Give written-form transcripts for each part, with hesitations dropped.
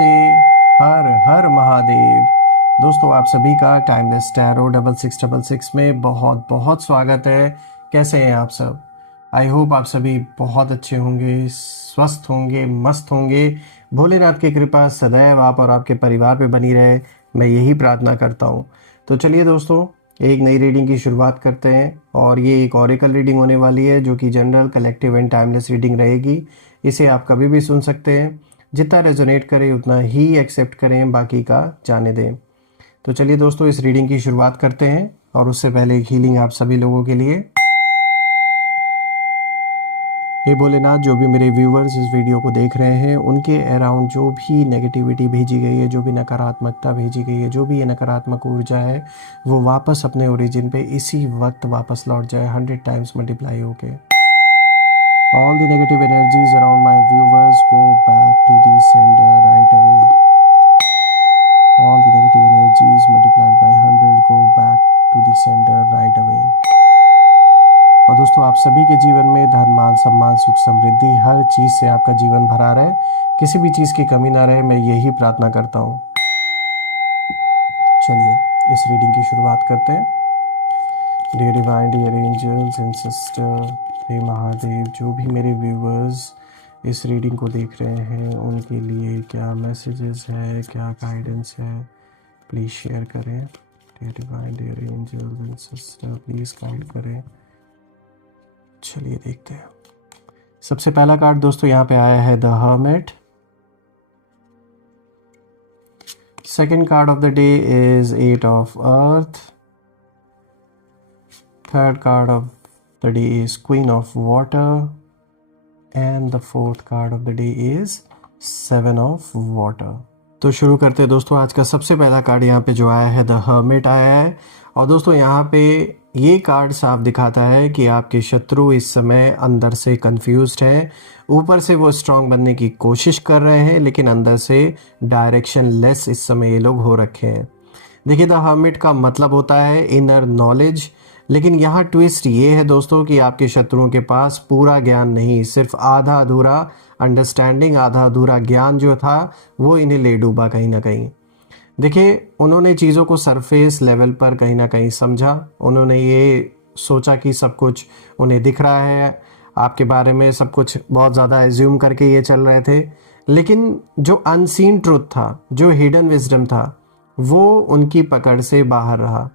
नमस्ते। हर हर महादेव। दोस्तों आप सभी का टाइमलेस टैरो 6666 में बहुत बहुत स्वागत है। कैसे हैं आप सब? आई होप आप सभी बहुत अच्छे होंगे, स्वस्थ होंगे, मस्त होंगे। भोलेनाथ की कृपा सदैव आप और आपके परिवार पे बनी रहे, मैं यही प्रार्थना करता हूँ। तो चलिए दोस्तों, एक नई रीडिंग की शुरुआत करते हैं। और ये एक ऑरेकल रीडिंग होने वाली है जो कि general, collective and timeless reading रहेगी। इसे आप कभी भी सुन सकते हैं। जितना रेजोनेट करे उतना ही एक्सेप्ट करें, बाकी का जाने दें। तो चलिए दोस्तों, इस रीडिंग की शुरुआत करते हैं। और उससे पहले एक हीलिंग आप सभी लोगों के लिए। हे भोलेनाथ, जो भी मेरे व्यूवर्स इस वीडियो को देख रहे हैं, उनके अराउंड जो भी नेगेटिविटी भेजी गई है, जो भी नकारात्मकता भेजी गई है, जो भी ये नकारात्मक ऊर्जा है, वो वापस अपने ओरिजिन पे इसी वक्त वापस लौट जाए 100 टाइम्स मल्टीप्लाई होके। All the negative energies around my viewers go back to the sender right away. All the negative energies multiplied by 100 go back to the sender right away. और दोस्तों, आप सभी के जीवन में धन, मान, सम्मान, सुख, समृद्धि, हर चीज़ से आपका जीवन भरा रहे, किसी भी चीज़ की कमी ना रहे, मैं यही प्रार्थना करता हूँ। चलिए इस रीडिंग की शुरुआत करते हैं। Dear divine, dear angels and sister, हे महादेव, जो भी मेरे व्यूवर्स इस रीडिंग को देख रहे हैं, उनके लिए क्या मैसेजेस है, क्या गाइडेंस है, प्लीज़ शेयर करें। Dear divine, dear angels and sister, please guide करें। चलिए देखते हैं। सबसे पहला कार्ड दोस्तों यहाँ पे आया है the hermit. Second card of the day is 8 of earth. Third card of the day is Queen of Water, and the fourth card of the day is Seven of Water. तो शुरू करते हैं दोस्तों। आज का सबसे पहला कार्ड यहाँ पे जो आया है द हर्मिट आया है। और दोस्तों यहाँ पे ये कार्ड साफ दिखाता है कि आपके शत्रु इस समय अंदर से कंफ्यूज्ड हैं। ऊपर से वो स्ट्रांग बनने की कोशिश कर रहे हैं, लेकिन अंदर से डायरेक्शन लेस इस समय ये लोग हो रखे हैं। देखिए, द हर्मिट का मतलब होता है इनर नॉलेज। लेकिन यहाँ ट्विस्ट ये है दोस्तों कि आपके शत्रुओं के पास पूरा ज्ञान नहीं, सिर्फ आधा अधूरा अंडरस्टैंडिंग, आधा अधूरा ज्ञान जो था वो इन्हें ले डूबा कहीं ना कहीं। देखिए, उन्होंने चीज़ों को सरफेस लेवल पर कहीं ना कहीं समझा। उन्होंने ये सोचा कि सब कुछ उन्हें दिख रहा है, आपके बारे में सब कुछ बहुत ज़्यादा एज्यूम करके ये चल रहे थे। लेकिन जो अनसीन ट्रुथ था, जो हिडन विजडम था, वो उनकी पकड़ से बाहर रहा।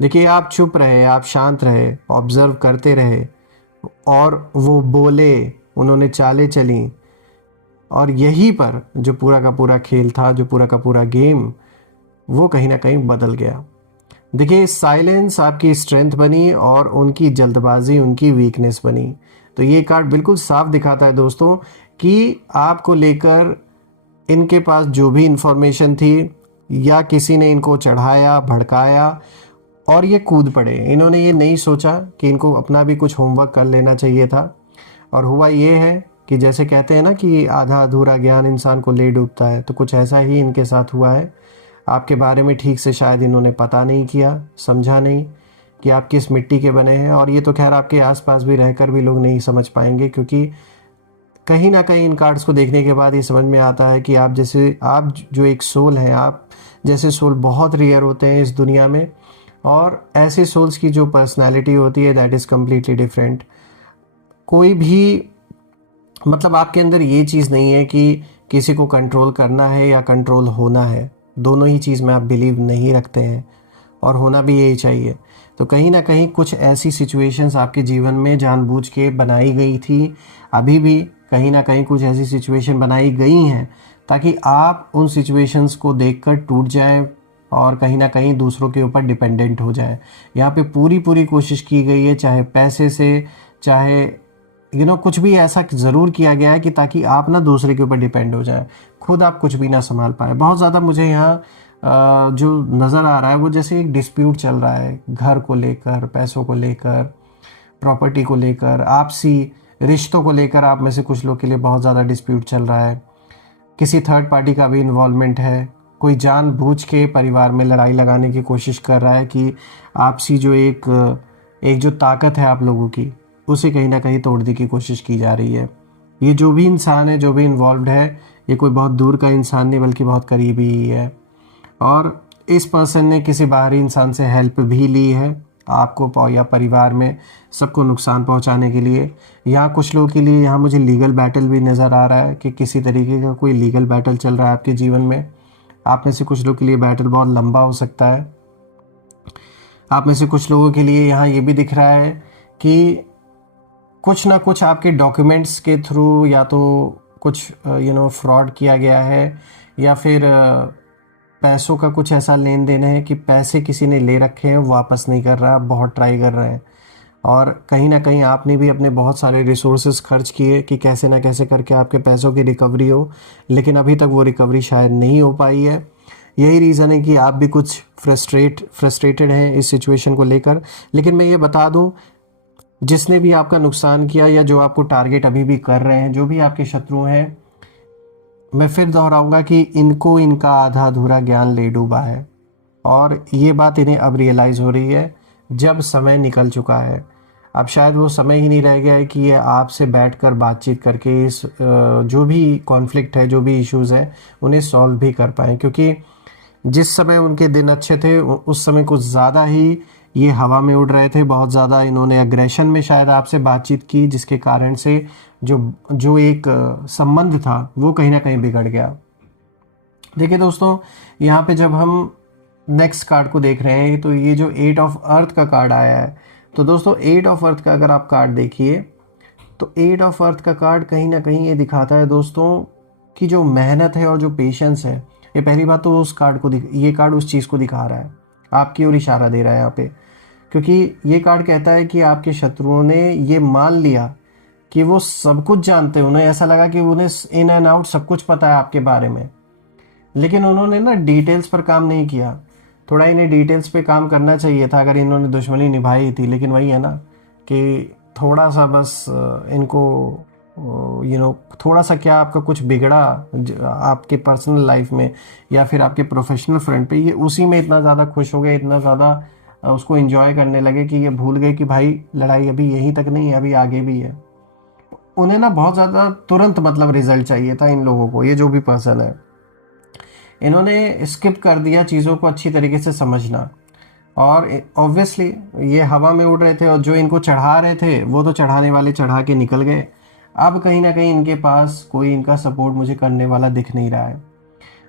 देखिए, आप चुप रहे, आप शांत रहे, ऑब्जर्व करते रहे, और वो बोले, उन्होंने चालें चली। और यहीं पर जो पूरा का पूरा खेल था, जो पूरा का पूरा गेम, वो कहीं ना कहीं बदल गया। देखिए, साइलेंस आपकी स्ट्रेंथ बनी और उनकी जल्दबाजी उनकी वीकनेस बनी। तो ये कार्ड बिल्कुल साफ दिखाता है दोस्तों कि आपको लेकर इनके पास जो भी इंफॉर्मेशन थी, या किसी ने इनको चढ़ाया, भड़काया और ये कूद पड़े। इन्होंने ये नहीं सोचा कि इनको अपना भी कुछ होमवर्क कर लेना चाहिए था। और हुआ ये है कि जैसे कहते हैं ना कि आधा अधूरा ज्ञान इंसान को ले डूबता है, तो कुछ ऐसा ही इनके साथ हुआ है। आपके बारे में ठीक से शायद इन्होंने पता नहीं किया, समझा नहीं कि आप किस मिट्टी के बने हैं। और ये तो खैर आपके आसपास भी रहकर भी लोग नहीं समझ पाएंगे, क्योंकि कहीं ना कहीं इन कार्ड्स को देखने के बाद ये समझ में आता है कि आप जो एक सोल हैं, आप जैसे सोल बहुत रेयर होते हैं इस दुनिया में। और ऐसे सोल्स की जो पर्सनालिटी होती है, दैट इज़ कम्प्लीटली डिफरेंट। कोई भी मतलब आपके अंदर ये चीज़ नहीं है कि किसी को कंट्रोल करना है या कंट्रोल होना है। दोनों ही चीज़ में आप बिलीव नहीं रखते हैं, और होना भी यही चाहिए। तो कहीं ना कहीं कुछ ऐसी सिचुएशंस आपके जीवन में जानबूझ के बनाई गई थी, अभी भी कहीं ना कहीं कुछ ऐसी सिचुएशन बनाई गई हैं ताकि आप उन सिचुएशंस को देखकर टूट जाएं और कहीं ना कहीं दूसरों के ऊपर डिपेंडेंट हो जाए। यहाँ पे पूरी कोशिश की गई है, चाहे पैसे से, चाहे कुछ भी ऐसा ज़रूर किया गया है कि ताकि आप ना दूसरे के ऊपर डिपेंड हो जाए, खुद आप कुछ भी ना संभाल पाए। बहुत ज़्यादा मुझे यहाँ जो नज़र आ रहा है वो जैसे एक डिस्प्यूट चल रहा है, घर को लेकर, पैसों को लेकर, प्रॉपर्टी को लेकर, आपसी रिश्तों को लेकर। आप में से कुछ लोग के लिए बहुत ज़्यादा डिस्प्यूट चल रहा है। किसी थर्ड पार्टी का भी इन्वॉल्वमेंट है। कोई जानबूझ के परिवार में लड़ाई लगाने की कोशिश कर रहा है कि आपसी जो एक जो ताकत है आप लोगों की, उसे कहीं ना कहीं तोड़ने की कोशिश की जा रही है। ये जो भी इंसान है, जो भी इन्वॉल्व्ड है, ये कोई बहुत दूर का इंसान नहीं बल्कि बहुत करीबी ही है। और इस पर्सन ने किसी बाहरी इंसान से हेल्प भी ली है आपको या परिवार में सबको नुकसान पहुंचाने के लिए। यहाँ कुछ लोगों के लिए यहाँ मुझे लीगल बैटल भी नज़र आ रहा है कि किसी तरीके का कोई लीगल बैटल चल रहा है आपके जीवन में। आप में से कुछ लोगों के लिए बैटल बहुत लंबा हो सकता है। आप में से कुछ लोगों के लिए यहाँ ये भी दिख रहा है कि कुछ ना कुछ आपके डॉक्यूमेंट्स के थ्रू या तो कुछ फ्रॉड किया गया है, या फिर पैसों का कुछ ऐसा लेन देन है कि पैसे किसी ने ले रखे हैं, वापस नहीं कर रहा, आप बहुत ट्राई कर रहे हैं। और कहीं ना कहीं आपने भी अपने बहुत सारे रिसोर्सेज खर्च किए कि कैसे ना कैसे करके आपके पैसों की रिकवरी हो, लेकिन अभी तक वो रिकवरी शायद नहीं हो पाई है। यही रीज़न है कि आप भी कुछ फ्रस्ट्रेटेड हैं इस सिचुएशन को लेकर। लेकिन मैं ये बता दूं, जिसने भी आपका नुकसान किया या जो आपको टारगेट अभी भी कर रहे हैं, जो भी आपके शत्रु हैं, मैं फिर दोहराऊंगा कि इनको इनका आधा अधूरा ज्ञान ले डूबा है। और ये बात इन्हें अब रियलाइज़ हो रही है जब समय निकल चुका है। अब शायद वो समय ही नहीं रह गया है कि ये आपसे बैठकर बातचीत करके इस जो भी कॉन्फ्लिक्ट है, जो भी इश्यूज़ हैं, उन्हें सॉल्व भी कर पाएँ। क्योंकि जिस समय उनके दिन अच्छे थे उस समय कुछ ज़्यादा ही ये हवा में उड़ रहे थे, बहुत ज़्यादा इन्होंने अग्रेशन में शायद आपसे बातचीत की, जिसके कारण से जो जो एक संबंध था वो कहीं ना कहीं बिगड़ गया। देखिए दोस्तों, यहाँ पे जब हम नेक्स्ट कार्ड को देख रहे हैं तो ये जो 8 ऑफ अर्थ का कार्ड आया है, तो दोस्तों 8 ऑफ अर्थ का अगर आप कार्ड देखिए तो 8 ऑफ अर्थ का कार्ड कहीं ना कहीं ये दिखाता है दोस्तों कि जो मेहनत है और जो पेशेंस है, ये पहली बात तो उस कार्ड को ये कार्ड उस चीज़ को दिखा रहा है, आपकी ओर इशारा दे रहा है यहाँ पे। क्योंकि ये कार्ड कहता है कि आपके शत्रुओं ने ये मान लिया कि वो सब कुछ जानते हैं, उन्हें ऐसा लगा कि उन्हें इन एंड आउट सब कुछ पता है आपके बारे में, लेकिन उन्होंने ना डिटेल्स पर काम नहीं किया। थोड़ा इन्हें डिटेल्स पे काम करना चाहिए था अगर इन्होंने दुश्मनी निभाई थी, लेकिन वही है ना कि थोड़ा सा बस इनको थोड़ा सा क्या आपका कुछ बिगड़ा आपके पर्सनल लाइफ में या फिर आपके प्रोफेशनल फ्रंट पे, ये उसी में इतना ज़्यादा खुश हो गए, इतना ज़्यादा उसको एंजॉय करने लगे कि ये भूल गए कि भाई लड़ाई अभी यहीं तक नहीं है, अभी आगे भी है। उन्हें ना बहुत ज़्यादा तुरंत मतलब रिजल्ट चाहिए था इन लोगों को, ये जो भी पर्सन है, इन्होंने स्किप कर दिया चीज़ों को अच्छी तरीके से समझना। और ऑब्वियसली ये हवा में उड़ रहे थे और जो इनको चढ़ा रहे थे वो तो चढ़ाने वाले चढ़ा के निकल गए। अब कहीं ना कहीं इनके पास कोई इनका सपोर्ट मुझे करने वाला दिख नहीं रहा है।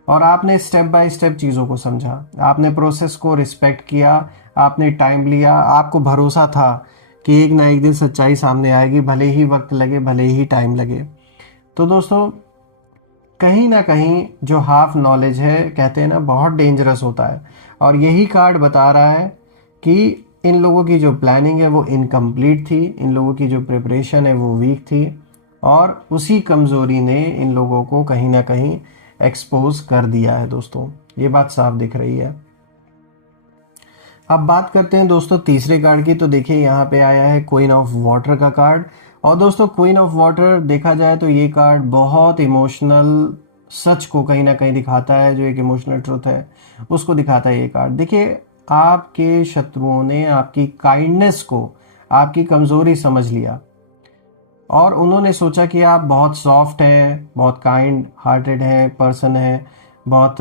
और आपने स्टेप बाय स्टेप चीज़ों को समझा, आपने प्रोसेस को रिस्पेक्ट किया, आपने टाइम लिया, आपको भरोसा था कि एक ना एक दिन सच्चाई सामने आएगी, भले ही वक्त लगे, भले ही टाइम लगे। तो दोस्तों कहीं ना कहीं जो हाफ नॉलेज है, कहते हैं ना, बहुत डेंजरस होता है। और यही कार्ड बता रहा है कि इन लोगों की जो प्लानिंग है वो इनकम्प्लीट थी, इन लोगों की जो प्रिपरेशन है वो वीक थी, और उसी कमज़ोरी ने इन लोगों को कहीं ना कहीं एक्सपोज कर दिया है। दोस्तों ये बात साफ दिख रही है। अब बात करते हैं दोस्तों तीसरे कार्ड की। तो देखिए यहाँ पे आया है क्वीन ऑफ वाटर का कार्ड। और दोस्तों क्वीन ऑफ वाटर देखा जाए तो ये कार्ड बहुत इमोशनल सच को कहीं ना कहीं दिखाता है, जो एक इमोशनल ट्रुथ है उसको दिखाता है ये कार्ड। देखिए आपके शत्रुओं ने आपकी काइंडनेस को, आपकी कमज़ोरी समझ लिया और उन्होंने सोचा कि आप बहुत सॉफ्ट हैं, बहुत काइंड हार्टेड है पर्सन है, बहुत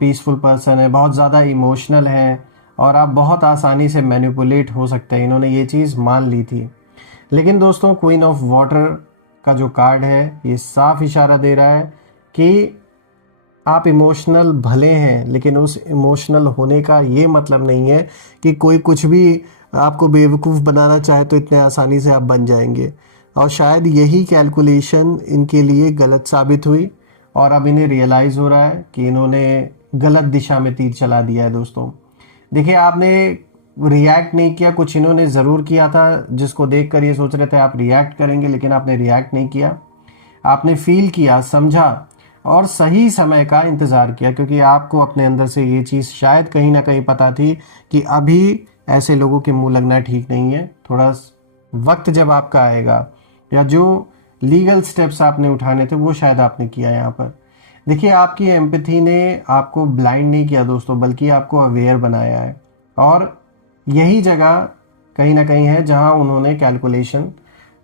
पीसफुल पर्सन है, बहुत ज़्यादा इमोशनल है और आप बहुत आसानी से मैनिपुलेट हो सकते हैं। इन्होंने ये चीज़ मान ली थी। लेकिन दोस्तों क्वीन ऑफ वाटर का जो कार्ड है ये साफ इशारा दे रहा है कि आप इमोशनल भले हैं, लेकिन उस इमोशनल होने का ये मतलब नहीं है कि कोई कुछ भी आपको बेवकूफ़ बनाना चाहे तो इतने आसानी से आप बन जाएंगे। और शायद यही कैलकुलेशन इनके लिए गलत साबित हुई और अब इन्हें रियलाइज़ हो रहा है कि इन्होंने गलत दिशा में तीर चला दिया है। दोस्तों देखिए आपने रिएक्ट नहीं किया, कुछ इन्होंने ज़रूर किया था जिसको देखकर ये सोच रहे थे आप रिएक्ट करेंगे, लेकिन आपने रिएक्ट नहीं किया। आपने फील किया, समझा और सही समय का इंतज़ार किया, क्योंकि आपको अपने अंदर से ये चीज़ शायद कहीं ना कहीं पता थी कि अभी ऐसे लोगों के मुंह लगना ठीक नहीं है। थोड़ा वक्त जब आपका आएगा या जो लीगल स्टेप्स आपने उठाने थे वो शायद आपने किया। यहाँ पर देखिए आपकी एम्पैथी ने आपको ब्लाइंड नहीं किया दोस्तों, बल्कि आपको अवेयर बनाया है। और यही जगह कहीं ना कहीं है जहाँ उन्होंने कैलकुलेशन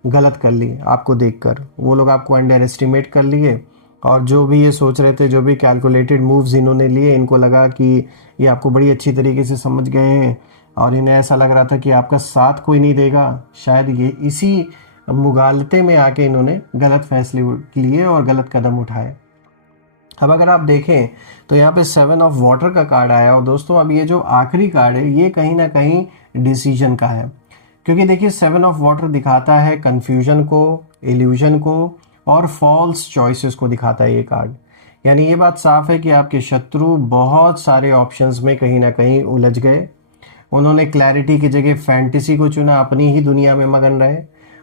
गलत कर लिए आपको देखकर, वो लोग आपको अंडर एस्टिमेट कर लिए, और जो भी ये सोच रहे थे, जो भी कैलकुलेटेड मूव्स इन्होंने लिए, इनको लगा कि ये आपको बड़ी अच्छी तरीके से समझ गए हैं और इन्हें ऐसा लग रहा था कि आपका साथ कोई नहीं देगा। शायद ये इसी मुगालते में आके इन्होंने गलत फैसले लिए और गलत कदम उठाए। अब अगर आप देखें तो यहाँ पे 7 ऑफ वाटर का कार्ड आया, और दोस्तों अब ये जो आखिरी कार्ड है ये कहीं ना कहीं डिसीजन का है, क्योंकि देखिए 7 ऑफ वाटर दिखाता है कन्फ्यूजन को, इल्यूजन को और फॉल्स चॉइसेस को दिखाता है ये कार्ड। यानी ये बात साफ है कि आपके शत्रु बहुत सारे ऑप्शंस में कहीं ना कहीं उलझ गए। उन्होंने क्लैरिटी की जगह फैंटेसी को चुना, अपनी ही दुनिया में मगन रहे।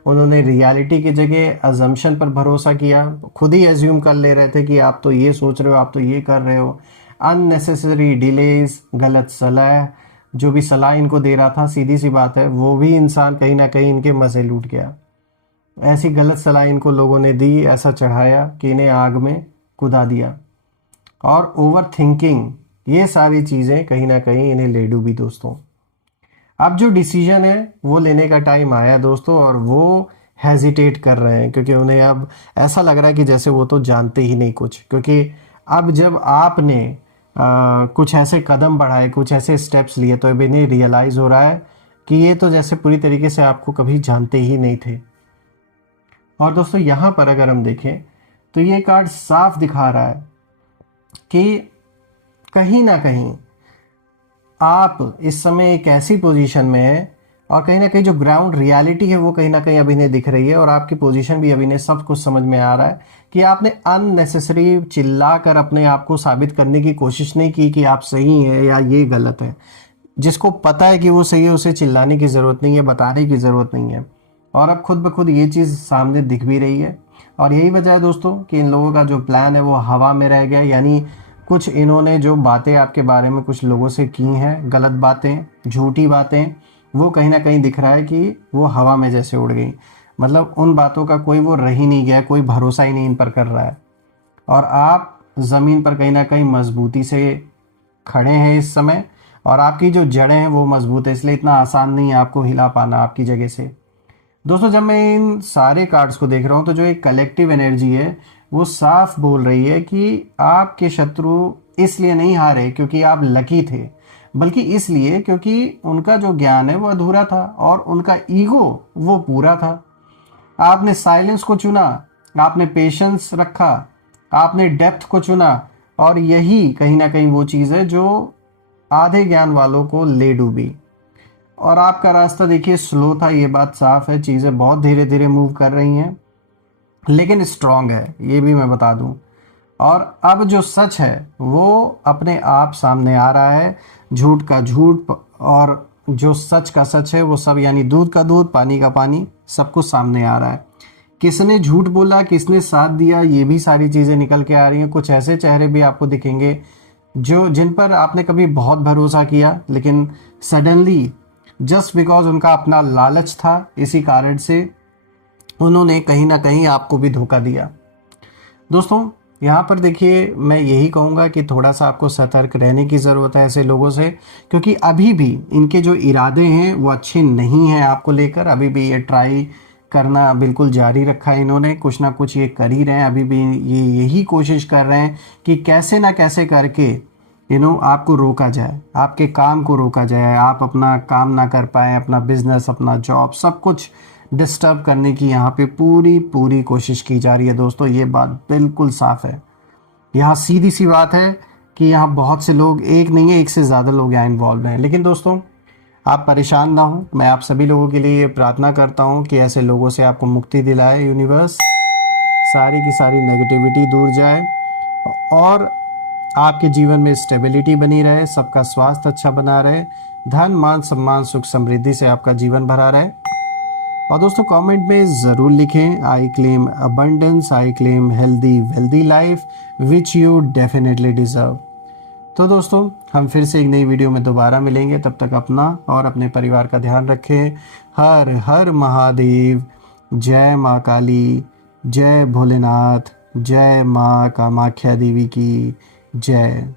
उन्होंने रियलिटी की जगह अजम्पशन पर भरोसा किया, खुद ही एज्यूम कर ले रहे थे कि आप तो ये सोच रहे हो, आप तो ये कर रहे हो। अननेसेसरी डिलेज, गलत सलाह, जो भी सलाह इनको दे रहा था, सीधी सी बात है वो भी इंसान कहीं ना कहीं इनके मज़े लूट गया। ऐसी गलत सलाह इनको लोगों ने दी, ऐसा चढ़ाया कि इन्हें आग में कुदा दिया। और ओवर थिंकिंग, ये सारी चीज़ें कहीं ना कहीं इन्हें ले डूबी दोस्तों। अब जो डिसीजन है वो लेने का टाइम आया दोस्तों, और वो हेजिटेट कर रहे हैं, क्योंकि उन्हें अब ऐसा लग रहा है कि जैसे वो तो जानते ही नहीं कुछ। क्योंकि अब जब आपने कुछ ऐसे कदम बढ़ाए, कुछ ऐसे स्टेप्स लिए, तो अब इन्हें रियलाइज़ हो रहा है कि ये तो जैसे पूरी तरीके से आपको कभी जानते ही नहीं थे। और दोस्तों यहाँ पर अगर हम देखें तो ये कार्ड साफ दिखा रहा है कि कहीं ना कहीं आप इस समय एक ऐसी पोजीशन में है, और कहीं ना कहीं जो ग्राउंड रियलिटी है वो कहीं ना कहीं अभी इन्हें दिख रही है, और आपकी पोजीशन भी अभी इन्हें सब कुछ समझ में आ रहा है कि आपने अननेसेसरी चिल्ला कर अपने आप को साबित करने की कोशिश नहीं की कि आप सही हैं या ये गलत है। जिसको पता है कि वो सही है उसे चिल्लाने की ज़रूरत नहीं है, बताने की ज़रूरत नहीं है। और अब खुद ब खुद ये चीज़ सामने दिख भी रही है, और यही वजह है दोस्तों कि इन लोगों का जो प्लान है वो हवा में रह गया। यानी कुछ इन्होंने जो बातें आपके बारे में कुछ लोगों से की हैं, गलत बातें, झूठी बातें, वो कहीं ना कहीं दिख रहा है कि वो हवा में जैसे उड़ गई। मतलब उन बातों का कोई वो रह ही नहीं गया, कोई भरोसा ही नहीं इन पर कर रहा है। और आप ज़मीन पर कहीं ना कहीं मजबूती से खड़े हैं इस समय, और आपकी जो जड़ें हैं वो मजबूत है, इसलिए इतना आसान नहीं है आपको हिला पाना आपकी जगह से। दोस्तों जब मैं इन सारे कार्ड्स को देख रहा हूँ तो जो एक कलेक्टिव एनर्जी है वो साफ बोल रही है कि आपके शत्रु इसलिए नहीं हारे क्योंकि आप लकी थे, बल्कि इसलिए क्योंकि उनका जो ज्ञान है वो अधूरा था और उनका ईगो वो पूरा था। आपने साइलेंस को चुना, आपने पेशेंस रखा, आपने डेप्थ को चुना, और यही कहीं ना कहीं वो चीज़ है जो आधे ज्ञान वालों को ले डूबी। और आपका रास्ता देखिए स्लो था, ये बात साफ है, चीज़ें बहुत धीरे धीरे मूव कर रही हैं, लेकिन स्ट्रांग है, ये भी मैं बता दूं। और अब जो सच है वो अपने आप सामने आ रहा है, झूठ का झूठ और जो सच का सच है वो सब, यानी दूध का दूध, पानी का पानी, सब कुछ सामने आ रहा है। किसने झूठ बोला, किसने साथ दिया, ये भी सारी चीज़ें निकल के आ रही हैं। कुछ ऐसे चेहरे भी आपको दिखेंगे जिन पर आपने कभी बहुत भरोसा किया, लेकिन सडनली जस्ट बिकॉज उनका अपना लालच था, इसी कारण से उन्होंने कहीं ना कहीं आपको भी धोखा दिया। दोस्तों यहाँ पर देखिए मैं यही कहूँगा कि थोड़ा सा आपको सतर्क रहने की ज़रूरत है ऐसे लोगों से, क्योंकि अभी भी इनके जो इरादे हैं वो अच्छे नहीं हैं आपको लेकर। अभी भी ये ट्राई करना बिल्कुल जारी रखा है इन्होंने, कुछ ना कुछ ये कर ही रहे हैं। अभी भी ये यही कोशिश कर रहे हैं कि कैसे ना कैसे करके आपको रोका जाए, आपके काम को रोका जाए, आप अपना काम ना कर पाएँ, अपना बिजनेस, अपना जॉब, सब कुछ डिस्टर्ब करने की यहाँ पे पूरी कोशिश की जा रही है। दोस्तों ये बात बिल्कुल साफ है। यहाँ सीधी सी बात है कि यहाँ बहुत से लोग, एक नहीं है, एक से ज़्यादा लोग यहाँ इन्वॉल्व हैं। लेकिन दोस्तों आप परेशान ना हो, मैं आप सभी लोगों के लिए प्रार्थना करता हूँ कि ऐसे लोगों से आपको मुक्ति दिलाए यूनिवर्स, सारी की सारी नेगेटिविटी दूर जाए और आपके जीवन में स्टेबिलिटी बनी रहे, सबका स्वास्थ्य अच्छा बना रहे, धन मान सम्मान सुख समृद्धि से आपका जीवन भरा रहे। और दोस्तों कमेंट में ज़रूर लिखें, I claim abundance, I claim healthy wealthy life which you definitely deserve. तो दोस्तों हम फिर से एक नई वीडियो में दोबारा मिलेंगे, तब तक अपना और अपने परिवार का ध्यान रखें। हर हर महादेव, जय माँ काली, जय भोलेनाथ, जय माँ कामाख्या देवी की जय।